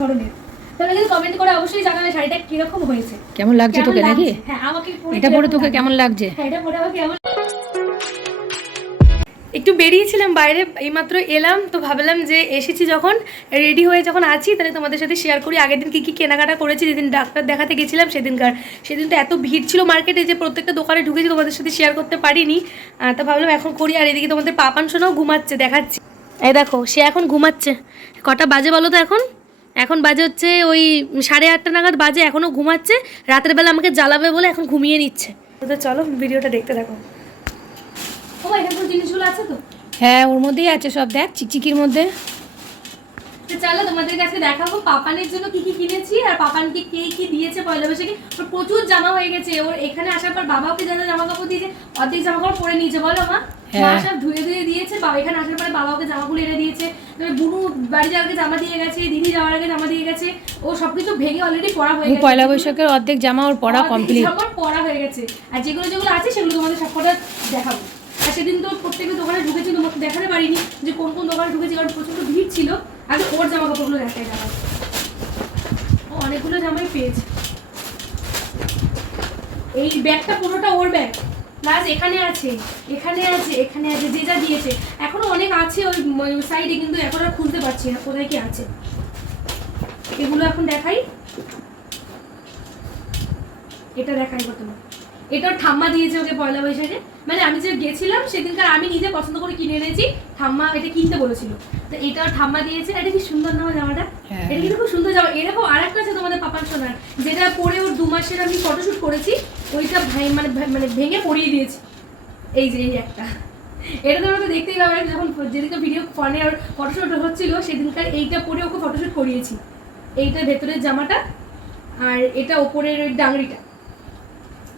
ধরনের। তোমরা কিন্তু কমেন্ট করে অবশ্যই জানাবে শাড়িটা কীরকম হয়েছে। কেমন লাগছে তোকে নাকি? হ্যাঁ আমাকে এটা পরে তোকে কেমন লাগছে? হ্যাঁ এটা পরে আমাকে কেমন একটু বেরিয়েছিলাম বাইরে এইমাত্র এলাম তো ভাবলাম যে এসেছি যখন রেডি হয়ে যখন আছি তাহলে তোমাদের সাথে শেয়ার করি। আগের দিন কী কী কেনাকাটা করেছি যেদিন ডাক্তার দেখাতে গেছিলাম সেদিনকার সেদিন তো এত ভিড় ছিল মার্কেটে যে প্রত্যেকটা দোকানে ঢুকেছি তোমাদের সাথে শেয়ার করতে পারিনি। আহ, তা ভাবলাম এখন করি আর এদিকে তোমাদের পাপান শোনাও ঘুমাচ্ছে দেখাচ্ছি। এই দেখো সে এখন ঘুমাচ্ছে। কটা বাজে বলো তো এখন? এখন বাজে হচ্ছে ওই সাড়ে আটটা নাগাদ বাজে এখনও ঘুমাচ্ছে রাতের বেলা আমাকে জ্বালাবে বলে এখন ঘুমিয়ে নিচ্ছে। তো চলো ভিডিওটা দেখতে দেখো ও এখানে জিনিসগুলো আছে তো? হ্যাঁ ওর মধ্যেই আছে সব দেখ চিকচিকির মধ্যে। তো চলো তোমাদের কাছে দেখাবো পাপানের জন্য কি কি কিনেছি আর পাপানকে কে কি দিয়েছে পয়লা বৈশাখে। ওর প্রচুর জামা হয়ে গেছে। ওর এখানে আসার পর বাবা ওকে যা যা জামা কাপড় দিয়েছে? অর্ধেক জামা কাপড় পরে নিয়েছে বলো মা। মা হ্যাঁ। সব ধুয়ে ধুয়ে দিয়েছে বাবা এখানে আসার পরে বাবা ওকে জামাগুলো এনে দিয়েছে। তবে বুনু বাড়ি যাওয়ার আগে জামা দিয়ে গেছে দিদি যাওয়ার আগে জামা দিয়ে গেছে। ও সবকিছু ভেঙে অলরেডি পড়া হয়ে গেছে। পয়লা বৈশাখের অর্ধেক জামা ওর পড়া কমপ্লিট জামা পড়া হয়ে গেছে। আর যেগুলো যেগুলো আছে সেগুলো তোমাদের সব কটা দেখাবো। সেদিন তো প্রত্যেকটা দোকানে ঢুকেছি, তোমাকে দেখাতে পারিনি যে কোন কোন দোকানে ঢুকেছি, কারণ প্রচণ্ড ভিড় ছিল। আগে ওর জামা কাপড়গুলো দেখাই দেখাবো ও অনেকগুলো জামাই পেয়েছে। এই ব্যাগটা পুরোটা ওর ব্যাগ। প্লাস এখানে আছে এখানে আছে এখানে আছে, যে যা দিয়েছে। এখনও অনেক আছে ওই সাইডে কিন্তু এখন আর খুলতে পারছি না কোথায় কি আছে। এগুলো এখন দেখাই। এটা দেখাই প্রথমে। এটা ঠাম্মা দিয়েছে ওকে পয়লা বৈশাখে। মানে আমি যে গেছিলাম সেদিনকার আমি নিজে পছন্দ করে কিনে এনেছি। ঠাম্মা এটা কিনতে বলেছিল। তো এটা ঠাম্মা দিয়েছে। এটা কি সুন্দর না জামাটা? হ্যাঁ। এটা কিন্তু খুব সুন্দর জামা। এরকম আর একটা আছে তোমাদের পাপান সোনার যেটা পরে ওর দু মাসের আমি ফটোশ্যুট করেছি। ওইটা ভাই মানে মানে ভেঙে পরিয়ে দিয়েছি। এই যে এই একটা। এটা তোমরা তো দেখতেই পাবে যখন যেদিনকে ভিডিও ফোনে ওর ফটোশ্যুট হচ্ছিল সেদিনকার এইটা পরে ওকে ফটোশ্যুট করিয়েছি। এইটা ভেতরের জামাটা আর এটা ওপরের ওই ডাংরিটা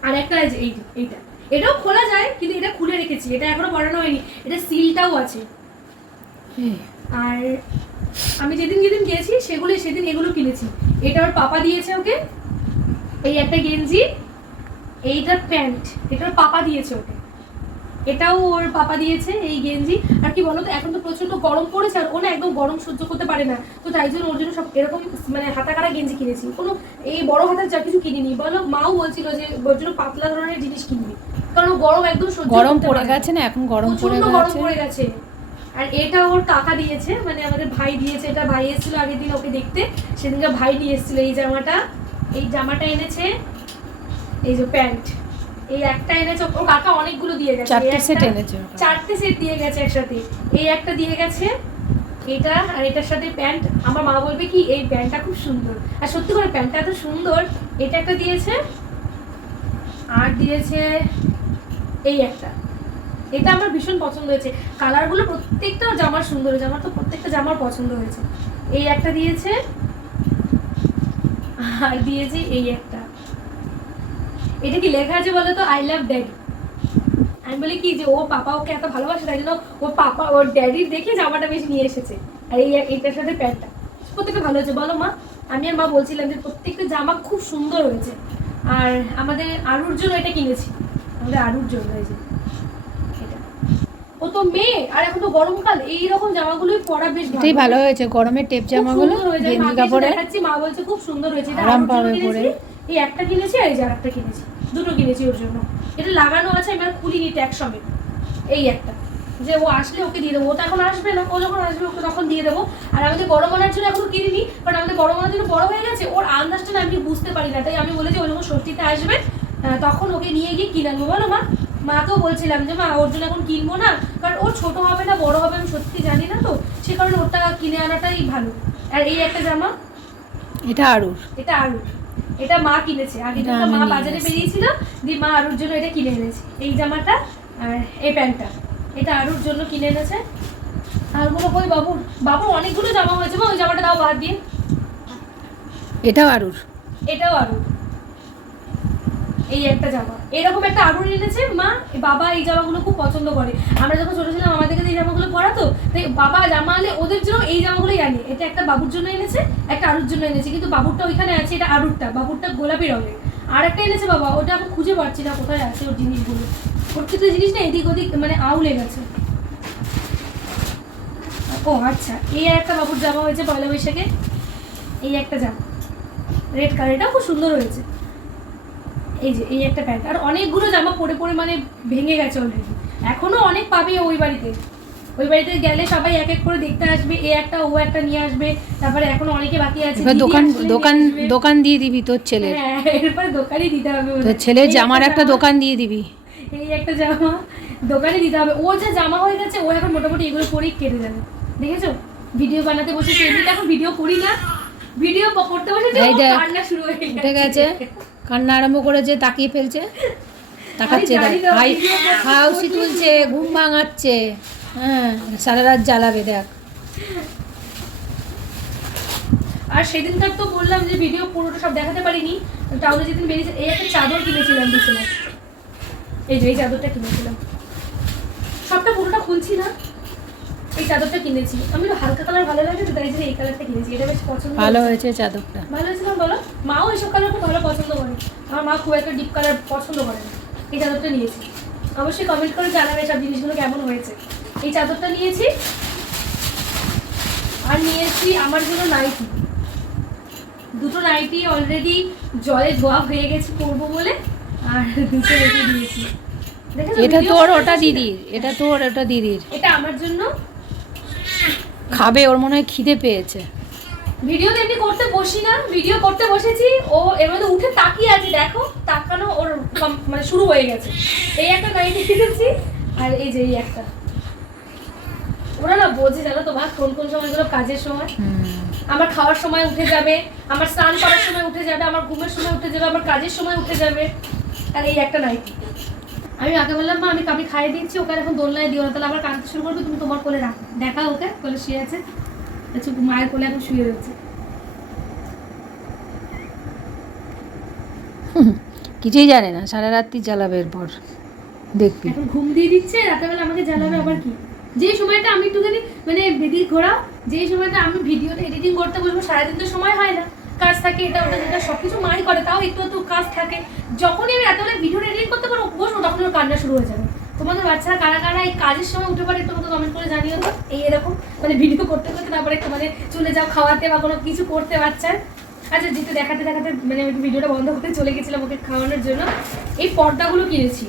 আর একটা এই যে, এইটা। এটাও খোলা যায় কিন্তু এটা খুলে রেখেছি। এটা এখনও পড়ানো হয়নি। এটা সিলটাও আছে। আর আমি যেদিন যেদিন গিয়েছি সেগুলো সেদিন এগুলো কিনেছি। এটা ওর পাপা দিয়েছে ওকে। এই একটা গেঞ্জি এইটা প্যান্ট। এটা ওর পাপা দিয়েছে ওকে। এটাও ওর পাপা দিয়েছে এই গেঞ্জি। আর কি বলতো এখন তো প্রচণ্ড গরম পড়েছে আর ও না একদম গরম সহ্য করতে পারে না। তো তাই জন্য ওর জন্য সব এরকম মানে হাতা কাটা গেঞ্জি কিনেছি। কোনো এই বড় হাতার যা কিছু কিনিনি বলো মাও বলছিল যে ওর জন্য পাতলা ধরনের জিনিস কিনবি। কারণ গরম একদম সহ্য গরম পড়ে গেছে না এখন গরম পড়ে প্রচণ্ড গরম পড়ে গেছে। আর এটা ওর কাকা দিয়েছে মানে আমাদের ভাই দিয়েছে এটা ভাই এসেছিল আগের দিন ওকে দেখতে। সেদিনকে ভাই নিয়ে এসেছিল এই জামাটা এই জামাটা এনেছে এই যে প্যান্ট। এই একটা এনেছে ওর কাকা অনেকগুলো দিয়ে গেছে। চারটে সেট এনেছে চারটে সেট দিয়ে গেছে একসাথে। এই একটা দিয়ে গেছে এটা আর এটার সাথে প্যান্ট। আমার মা বলবে কি এই প্যান্টটা খুব সুন্দর। আর সত্যি করে প্যান্টটা এত সুন্দর এটা একটা দিয়েছে আর দিয়েছে এই একটা। এটা আমার ভীষণ পছন্দ হয়েছে। কালারগুলো প্রত্যেকটা জামার সুন্দর হয়েছে আমার তো প্রত্যেকটা জামার পছন্দ হয়েছে। এই একটা দিয়েছে আর দিয়েছে এই একটা। এটা কি লেখা আছে বলো তো? আই লাভ ড্যাডি আমি বলি কি যে ও পাপা ওকে এত ভালোবাসে তাই জন্য ওর পাপা ওর ড্যাডির দেখে জামাটা বেশি নিয়ে এসেছে। আর এই এইটার সাথে প্যান্টটা। প্রত্যেকটা ভালো হয়েছে। বলো মা আমি আর মা বলছিলাম যে প্রত্যেকটা জামা খুব সুন্দর হয়েছে। আর আমাদের আরুর জন্য এটা কিনেছি। আমাদের আরুর জন্য হয়েছে ও তো মেয়ে আর এখন তো গরমকাল। এই রকম জামাগুলোই পরা বেশ এটাই ভালো হয়েছে। গরমের টেপ জামাগুলো গেঞ্জি কাপড়ে দেখাচ্ছি, মা বলছে খুব সুন্দর হয়েছে। আরাম পাবে পরে। এই একটা কিনেছি আর এই আরেকটা কিনেছি। দুটো কিনেছি ওর জন্য। এটা লাগানো আছে আমি আর খুলিনি ট্যাগ সমেত এই একটা। যে ও আসলে ওকে দিয়ে দেবো। ও তো এখন আসবে না। ও যখন আসবে ওকে তখন দিয়ে দেবো। আর আমাদের বড় মানার জন্য এখন কিনিনি কারণ আমাদের বড় মানার জন্য বড় হয়ে গেছে। ওর আন্দাজটা না আমি বুঝতে পারি না। তাই আমি বলেছি ও যখন ষষ্ঠীতে আসবে তখন ওকে নিয়ে গিয়ে কিনে আনব। বলো মা। মাকেও বলছিলাম যে মা ওর জন্য এখন কিনবো না। কারণ ওর ছোট হবে না বড় হবে আমি সত্যি জানি না তো। সে কারণে ওটা কিনে আনাটাই ভালো। আর এই একটা জামা? এটা আরুর। এটা আরু এটা মা কিনেছে। আগে তো মা বাজারে বেরিয়েছিল দিয়ে মা আরুর জন্য এটা কিনে এনেছে। এই জামাটা আর এই প্যান্টটা। এটা আরুর জন্য কিনে এনেছে। আরগুলো কই বাবু বাবু অনেকগুলো জামা হয়েছে ওই জামাটা দাও বাদ দিয়ে। এটাও আরুর? এটাও আরু এই একটা জামা। এরকম একটা আরুর এনেছে, মা বাবা এই জামাগুলো খুব পছন্দ করে। আমরা যখন ছোট ছিলাম আমাদেরকে এই জামাগুলো পরাতো তাই বাবা জামা আনলে ওদের জন্য এই জামাগুলোই আনে। এটা একটা বাবুর জন্য এনেছে, একটা আরুর জন্য এনেছে, কিন্তু বাবুরটা ওইখানে আছে, এটা আরুরটা, বাবুরটা গোলাপি রঙের। আর একটা এনেছে বাবা, ওটা আমি খুঁজে পাচ্ছি না কোথায় আছে ওর জিনিসগুলো। প্রত্যেকটা জিনিস না এদিক ওদিক মানে আউলে গেছে। ও আচ্ছা এই একটা বাবুর জামা হয়েছে পয়লা বৈশাখে। এই একটা জামা। রেড কালার, এটাও খুব সুন্দর হয়েছে। এই যে এই একটা প্যান্ট আর অনেকগুলো জামা পরে পরে মানে ভেঙে গেছে অলরেডি এখনও অনেক পাবে ওই বাড়িতে। ওই বাড়িতে গেলে সবাই এক এক করে দেখতে আসবে এ একটা ও একটা নিয়ে আসবে। তারপরে এখনও অনেকে বাকি আছে দোকান দোকান দোকান দিয়ে দিবি তোর ছেলে হ্যাঁ এরপরে দোকানই দিতে হবে। তোর ছেলের জামার একটা দোকান দিয়ে দিবি। এই একটা জামা দোকানে দিতে হবে। ও যে জামা হয়ে গেছে ও এখন মোটামুটি এগুলো পরেই কেটে যাবে দেখেছ? ভিডিও বানাতে এমনিতে এখন ভিডিও করি না। ভিডিও করতে ও কান্না শুরু হয়ে গেছে। কান্না আরম্ভ করেছে তাকিয়ে ফেলছে তাকাচ্ছে হাই হাউসি তুলছে। ঘুম ভাঙাচ্ছে। হ্যাঁ সারা রাত জ্বালাবে দেখ। আর সেদিনকার তো বললাম যে ভিডিও পুরোটা সব দেখাতে পারিনি টাউনে যেদিন বেরিয়েছে এই একটা চাদর কিনেছিলাম বিছানায় এই যে এই চাদরটা কিনেছিলাম। সবটা পুরোটা খুলছি না। এই চাদরটা কিনেছি। আমি হালকা কালার ভালো লাগে তো তাই জন্য এই কালারটা কিনেছি। এটা বেশ পছন্দ ভালো হয়েছে। হয়েছে চাদরটা। ভালো হয়েছিল বলো? মাও এসব কালার খুব ভালো পছন্দ করে। আমার মা খুব একটা ডিপ কালার পছন্দ করে না। এই চাদরটা নিয়েছি। অবশ্যই কমেন্ট করে জানাবে সব জিনিসগুলো কেমন হয়েছে। এই চাদরটা নিয়েছি। আর নিয়েছি আমার জন্য নাইটি দুটো নাইটি অলরেডি জলে ধোয়া হয়ে গেছে পরবো বলে আর দুটো রেখে দিয়েছি এটা তোর ওটা দিদির। এটা তোর ওটা দিদির। এটা আমার জন্য খাবে ওর মনে হয় খিদে পেয়েছে। ভিডিও তো এমনি করতে বসি না ভিডিও করতে বসেছি ও এর মধ্যে উঠে তাকিয়ে আছে দেখো তাকানো ওর মানে শুরু হয়ে গেছে। এই একটা নাইটি কিনেছি আর এই যে এই একটা। ওরা না বোঝে জানো তো মা কোন কোন সময়গুলো কাজের সময়। আমার খাওয়ার সময় উঠে যাবে আমার স্নান করার সময় উঠে যাবে আমার ঘুমের সময় উঠে যাবে আমার কাজের সময় উঠে যাবে আর এই একটা নাইটি। আমি আগে বললাম মা আমি কামি খাইয়ে দিচ্ছি ওকে এখন দোলনায় দিও না। তাহলে আবার কাঁদতে শুরু করবে তুমি তোমার কোলে রাখো। দেখা ওকে কোলে শুয়ে আছে। আচ্ছা মায়ের কোলে এখন শুয়ে রয়েছে। কিছুই জানে না সারা রাত্রি জ্বালাবে এরপর দেখবি। এখন ঘুম দিয়ে দিচ্ছে রাতেবেলা আমাকে জ্বালাবে আবার কি? যে সময়টা আমি একটুখানি মানে বেদিক ঘোরা যে সময়টা আমি ভিডিওটা এডিটিং করতে বসবো সারাদিন তো সময় হয় না। কাজ থাকে, এটা, ওটা যেটা সব কিছু মাই করে, তাও একটু একটু কাজ থাকে। যখনই আমি রাতেবেলা ভিডিও এডিটিং করতে পারব, বসবো, তখন ওর কান্না শুরু হয়ে যাবে। তোমাদের বাচ্চারা কারা কারা এই কাজের সময় উঠে পড়ে, একটু কমেন্ট করে জানিও তো। এই এরকম মানে ভিডিও করতে করতে তারপরে একটু মানে চলে যাও, খাওয়াতে বা কোনো কিছু করতে বাচ্চার আচ্ছা যেটা দেখাতে দেখাতে মানে আমি ভিডিওটা বন্ধ করে চলে গেছিলাম ওকে খাওয়ানোর জন্য। এই পর্দাগুলো কিনেছি।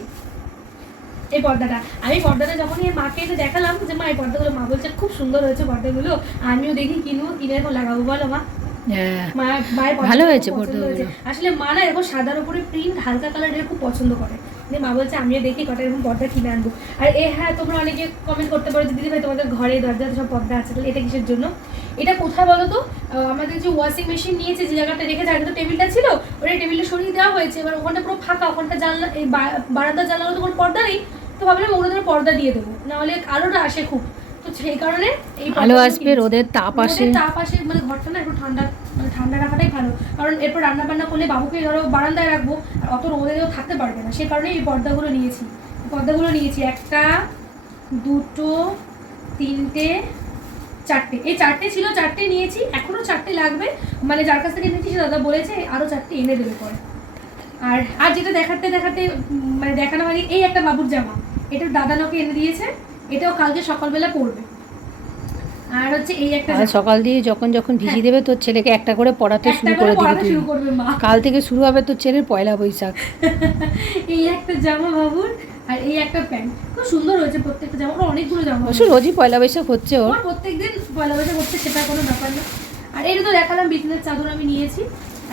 এই পর্দাটা। আমি পর্দাটা যখনই এর মাকে এনে দেখালাম যে, মা, এই পর্দাগুলো মা বলছে, খুব সুন্দর হয়েছে পর্দাগুলো। আমিও দেখি কিনবো, কিনে এখন লাগাবো, বলো মা। ভালো হয়েছে। আসলে মা না এরকম সাদার উপরে প্রিন্ট হালকা কালারের খুব পছন্দ করে। মা বলছে আমিও দেখি কটা এরকম পর্দা কিনে আনব। আর এ হ্যাঁ তোমরা অনেকে কমেন্ট করতে পারো দিদি ভাই তোমাদের ঘরে দরজাতে সব পর্দা আছে তাহলে এটা কিসের জন্য? এটা কোথায় বলো তো আমাদের যে ওয়াশিং মেশিন নিয়েছে যে জায়গাটা রেখেছে আগে তো টেবিলটা ছিল ওটা টেবিলটা সরিয়ে দেওয়া হয়েছে। এবার ওখানটা পুরো ফাঁকা ওখানটা জানলা এই বা- বারান্দার জানলা তো কোনো পর্দা নেই। তো ভাবলাম ওগুলো পর্দা দিয়ে দেবো। নাহলে আলোটা আসে খুব। তো সেই কারণে এই আলো আসবে রোদের তাপ আসে। তাপ আসে মানে ঘরটা না একটু ঠান্ডা মানে ঠান্ডা রাখাটাই ভালো। কারণ এরপর রান্না বান্না করলে বাবুকে ধরো বারান্দায় রাখব আর অত রোদেও থাকতে পারবে না। সে কারণে এই পর্দাগুলো নিয়েছি। পর্দাগুলো নিয়েছি একটা দুটো তিনটে চারটে। এই চারটে ছিল চারটে নিয়েছি এখনও চারটে লাগবে। মানে যার কাছ থেকে নিয়েছি সে দাদা বলেছে আরও চারটে এনে দেবে পরে। আর আর যেটা দেখাতে দেখাতে মানে দেখানো মানে এই একটা বাবুর জামা। এটা দাদা লোকে এনে দিয়েছে। এটাও কালকে সকালবেলা পরবে আর হচ্ছে এই একটা সকাল দিয়ে যখন যখন ভিজি দেবে তোর ছেলেকে একটা করে পড়াতে শুরু করে দিবি তুই। কাল থেকে শুরু হবে তোর ছেলের পয়লা বৈশাখ। এই একটা জামা বাবুর আর এই একটা প্যান্ট। খুব সুন্দর হয়েছে প্রত্যেকটা জামা। অনেকগুলো জামা অবশ্য রোজই পয়লা বৈশাখ হচ্ছে ওর। প্রত্যেকদিন পয়লা বৈশাখ হচ্ছে সেটা কোনো ব্যাপার না। আর এই দুটো দেখালাম বিজনেস চাদর আমি নিয়েছি।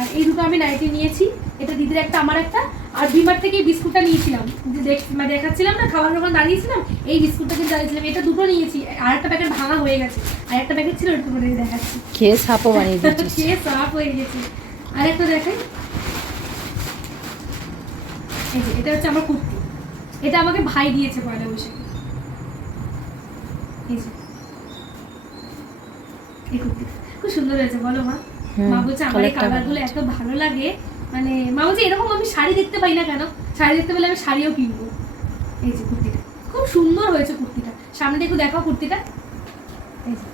আর এই দুটো আমি নাইটি নিয়েছি। এটা দিদির একটা আমার একটা। আর বিমার থেকে এই বিস্কুটটা নিয়েছিলাম। মানে দেখাচ্ছিলাম না খাওয়ার ওখানে দাঁড়িয়েছিলাম এই বিস্কুটটা কিন্তু দাঁড়িয়েছিলাম। এটা দুটো নিয়েছি। আর একটা প্যাকেট ভাঙা হয়ে গেছে। আর একটা প্যাকেট ছিল ওটা তোমাদের দেখাচ্ছি। খেয়ে সাপও বানিয়ে খেয়ে সাফ হয়ে গেছে। আর একটা দেখাই। এই যে এটা হচ্ছে আমার কুর্তি। এটা আমাকে ভাই দিয়েছে পয়লা বৈশাখে। এই যে। এই কুর্তি খুব সুন্দর হয়েছে বলো মা। মা বলছে আমার এই কালারগুলো এত ভালো লাগে। মানে মা বলছে এরকম আমি শাড়ি দেখতে পাই না কেন? শাড়ি দেখতে পেলে আমি শাড়িও কিনবো। এই যে কুর্তিটা। খুব সুন্দর হয়েছে কুর্তিটা। সামনে একটু দেখাও কুর্তিটা। এই যে।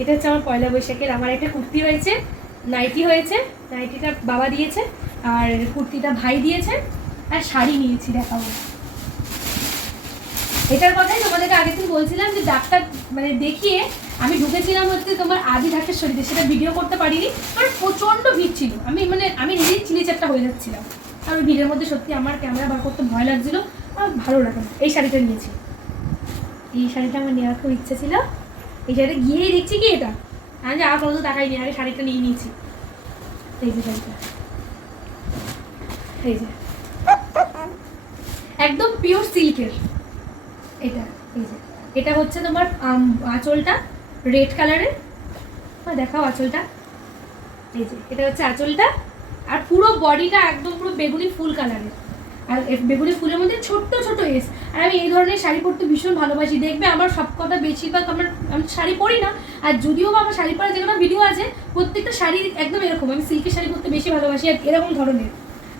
এটা হচ্ছে আমার পয়লা বৈশাখের আমার একটা কুর্তি হয়েছে নাইটি হয়েছে নাইটিটা বাবা দিয়েছে আর কুর্তিটা ভাই দিয়েছে আর শাড়ি নিয়েছি দেখাবো। এটার কথাই তোমাদেরকে আগের দিন বলছিলাম যে ডাক্তার মানে দেখিয়ে আমি ঢুকেছিলাম হচ্ছে তোমার আদি ঢাকেশ্বরীতে সেটা ভিডিও করতে পারিনি, কারণ প্রচণ্ড ভিড় ছিল। আমি মানে আমি নিজেই চিলি চারটা হয়ে যাচ্ছিলাম। আর ওই ভিড়ের মধ্যে সত্যি আমার ক্যামেরা বার করতে ভয় লাগছিল, আর ভালো লাগে না। এই শাড়িটা নিয়েছি। এই শাড়িটা আমার নেওয়ার খুব ইচ্ছে ছিল। এই শাড়িটা গিয়েই দেখছি কি এটা? আমি যে আর কোনো তাকাইনি আগে শাড়িটা নিয়ে নিয়েছি। এই যে শাড়িটা। এই যে। একদম পিওর সিল্কের এটা, এই যে। এটা হচ্ছে তোমার আঁচলটা। রেড কালারের দেখাও আঁচলটা। এই যে, এটা হচ্ছে আঁচলটা। আর পুরো বডিটা একদম পুরো বেগুনি ফুল কালারের আর বেগুনি ফুলের মধ্যে ছোট্ট ছোট এস আর আমি এই ধরনের শাড়ি পরতে ভীষণ ভালোবাসি। দেখবে আমার সব কথা বেশিরভাগ আমার, আমি শাড়ি পরি না। আর যদিও বা আমার শাড়ি পরা যেগুলো ভিডিও আছে, প্রত্যেকটা শাড়ি একদম এরকম। আমি সিল্কের শাড়ি পরতে বেশি ভালোবাসি আর এরকম ধরনের।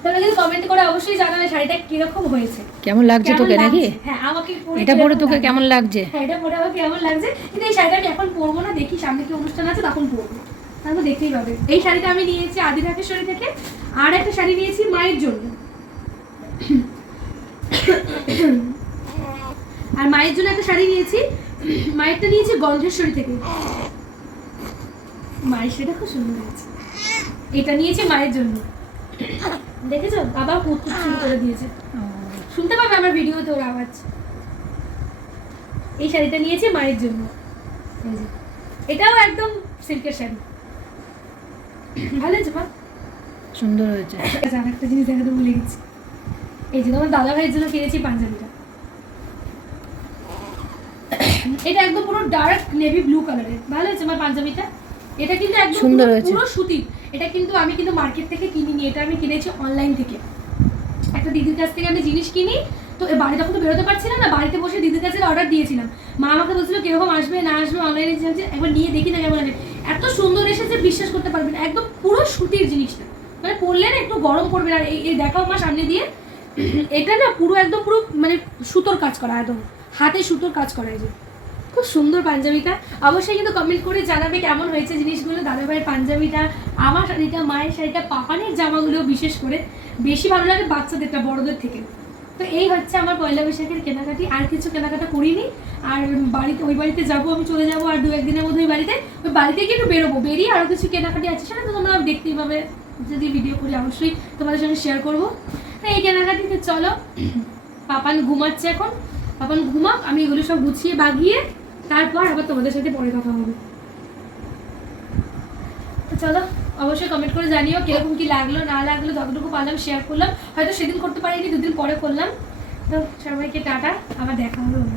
তোমরা কিন্তু কমেন্ট করে অবশ্যই জানাবে শাড়িটা কীরকম হয়েছে। কেমন লাগছে তোকে নাকি? হ্যাঁ আমাকে এটা পরে তোকে কেমন লাগছে? হ্যাঁ এটা পরে আমার কেমন লাগছে? কিন্তু এই শাড়িটা আমি এখন পরবো না দেখি সামনে কি অনুষ্ঠান আছে তখন পরবো। তারপর দেখতেই পাবে। এই শাড়িটা আমি নিয়েছি আদি ঢাকেশ্বরী থেকে আর একটা শাড়ি নিয়েছি মায়ের জন্য। আর মায়ের জন্য একটা শাড়ি নিয়েছি মায়েরটা নিয়েছি গন্ধেশ্বরী থেকে। মায়ের শাড়িটা খুব সুন্দর হয়েছে। এটা নিয়েছি মায়ের জন্য। দেখেছ? বাবা কুট শুরু করে দিয়েছে। শুনতে পাবে আমার ভিডিওতে ওর আওয়াজ। এই শাড়িটা নিয়েছি মায়ের জন্য। এই যে। এটাও একদম সিল্কের শাড়ি। ভালো আছে মা? সুন্দর হয়েছে। আচ্ছা আর একটা জিনিস দেখাতে ভুলে গেছি। এই যে তোমার দাদা ভাইয়ের জন্য কিনেছি পাঞ্জাবিটা। এটা একদম পুরো ডার্ক নেভি ব্লু কালারের ভালো হয়েছে আমার পাঞ্জাবিটা? এটা কিন্তু একদম সুন্দর হয়েছে। পুরো সুতির এটা কিন্তু আমি কিন্তু মার্কেট থেকে কিনিনি এটা আমি কিনেছি অনলাইন থেকে। একটা দিদির কাছ থেকে আমি জিনিস কিনি তো বাড়ি তখন তো বেরোতে পারছিলাম না বাড়িতে বসে দিদির কাছে অর্ডার দিয়েছিলাম। মা আমাকে বলছিল কীরকম আসবে না আসবে অনলাইনে যে একবার নিয়ে দেখি না কেমন আছে। এত সুন্দর এসেছে বিশ্বাস করতে পারবেন না একদম পুরো সুতির জিনিসটা। মানে পরলে না একটু গরম পড়বে না আর এই দেখাও মা সামনে দিয়ে। এটা না পুরো একদম পুরো মানে সুতোর কাজ করা একদম হাতে সুতোর কাজ করা এই যে। খুব সুন্দর পাঞ্জাবিটা। অবশ্যই কিন্তু কমেন্ট করে জানাবে কেমন হয়েছে জিনিসগুলো, দাদাভাইয়ের পাঞ্জাবিটা, আমার শাড়িটা, মায়ের শাড়িটা, পাপানের জামাগুলো বিশেষ করে। বেশি ভালো লাগে বাচ্চাদেরটা, বড়দের থেকে। তো এই হচ্ছে আমার পয়লা বৈশাখের কেনাকাটি। আর কিছু কেনাকাটা করিনি। আর বাড়িতে, ওই বাড়িতে যাব আমি, চলে যাব আর দু একদিনের মধ্যে ওই বাড়িতে। ওই বাড়িতে গিয়ে একটু বেরোবো। বেরিয়ে আরও কিছু কেনাকাটি আছে সেটা তো তোমরা দেখতেই পাবে। যদি ভিডিও করি, অবশ্যই তোমাদের সঙ্গে শেয়ার করব। তো এই কেনাকাটিতে চলো। পাপান ঘুমাচ্ছে এখন। পাপান ঘুমাক, আমি এগুলো সব গুছিয়ে বাগিয়ে তারপর আবার তোমাদের সাথে পরে কথা হবে। চলো, অবশ্যই কমেন্ট করে জানিও কীরকম কি লাগল, না লাগল, যতটুকু পারলাম শেয়ার করলাম। হয়তো সেদিন করতে পারিনি, দুদিন পরে করলাম। তো সবাইকে টাটা, আবার দেখা হবে অন্য